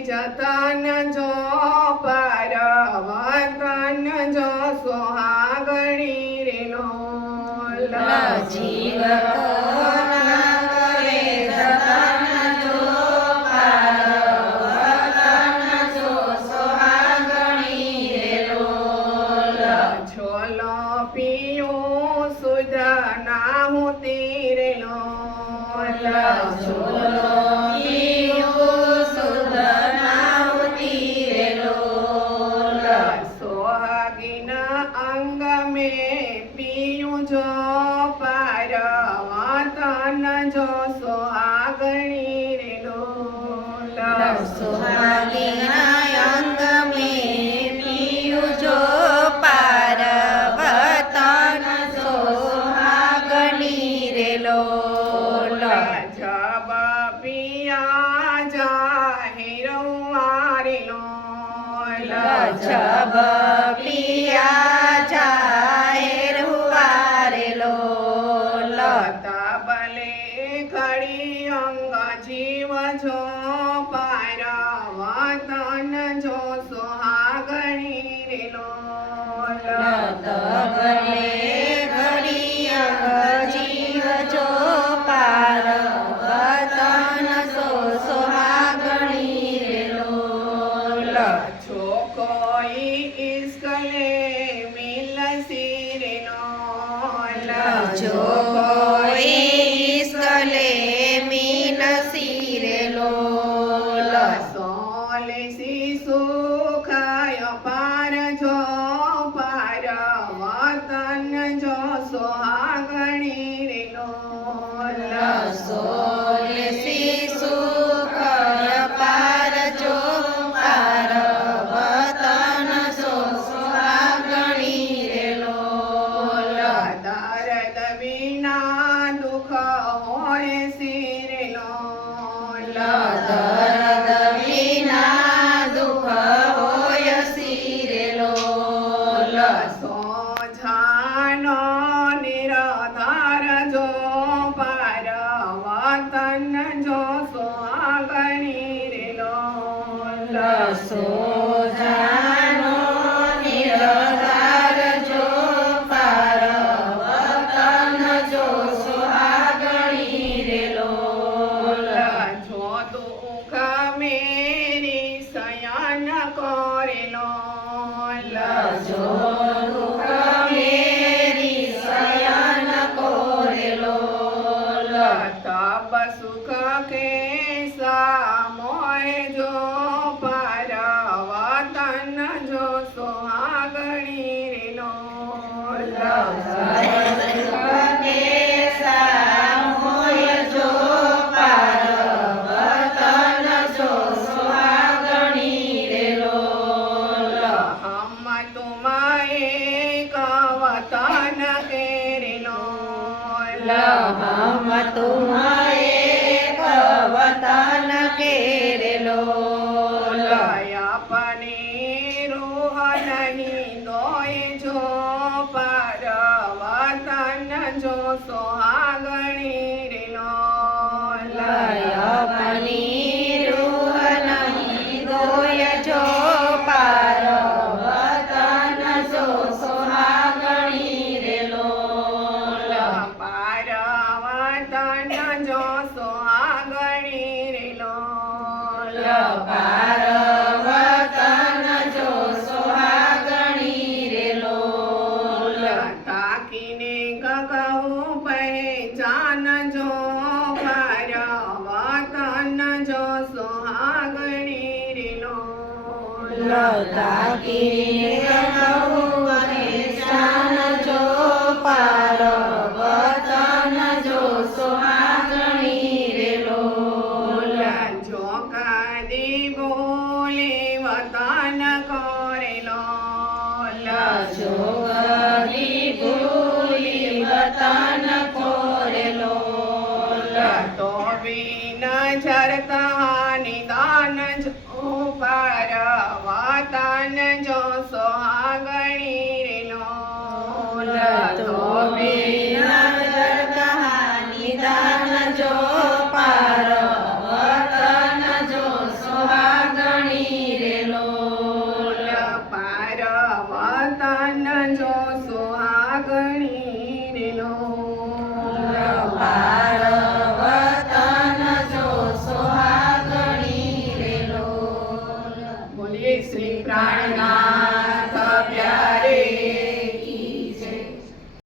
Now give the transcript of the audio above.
જતન જો પરવતન જો સુહાગણી રે લોલ જીવ કોના કરે જતન જો પરવતન જો સુહાગણી રે લોલ છોલો પીયો સુધના હું તીરે લોલ છોલો જો પરવતન જો સુહાગણી રે લોલ સુહાગીના અંગ મે પીયું જો પરવતન જો સુહાગણી રે લોલ જબ પિયા જાહેર વારે લોલ જબ પિયા જાહેર તબલે ઘડી અંગ જીવ જો પરવતન જો સુહાગણી રે લોલ તબલે ઘડી અંગ જીવ જો પરવતન જો સુહાગણી રે લોલ છોકોઈ ઇસ્કલે મિલસી રે લોલ જો કોઈ સ્કલે મીનસી રે લોલ સોલે સુખાય પાર જો પરવતન જો સુહાગણી રે લોલ સોલે સુખય પાર જો પરવતન જો સુહાગણી રે લોલ દર્દ વિના દુઃખ હોય સિર લોલ દર્દ વિના દુઃખ હોય સિર લોલ સોજાનો નિરાધાર જો પરવતન જો સુહાગણી રે લોલ સોજાનો નિરાધાર જો પરવતન જો સુહાગણી રે લોલ જો દુઃખ મેરી શયન કરે લોલ જો દુઃખ મેરી શયન કરે લોલ તબ સુખ કે સામોય જો પરવતન જો સુહાગણી રે લોલ હમ તુમાએ કવતન કેરે લોલ હમ તુમાએ કવતન કેરે લોલ अपने रूह नहीं दोए जो परवतन जो सुहागणी रे लोल अपनी रूह नहीं दोय जो परवतन जो सुहागणी रे लोल परवतन जो सुहागणी रे लोल परवतन जो सुहागणी रे लोल ताकीने कहूँ पहचान जो परवतन जो જો સોહાગણી રે લોલ લતાકી અને શાન જો પાર વતન જો સોહાગણી રે લોલ જો કાદી બોલે વતન કરે લોલ જોગદી ભૂલી વતન કોરે લોલ તો વિન જરતા નિદાન જો પર વતન જો સોહાગણી રે લોલ તો વિના નિદાન જો પાર વતન જો સોહાગણી રે લોલ પાર વતન જો સોહાગણી રે લોલ પાર વતન જો સોહાગણી રે લોલ બોલીએ શ્રી પ્રાણનાથ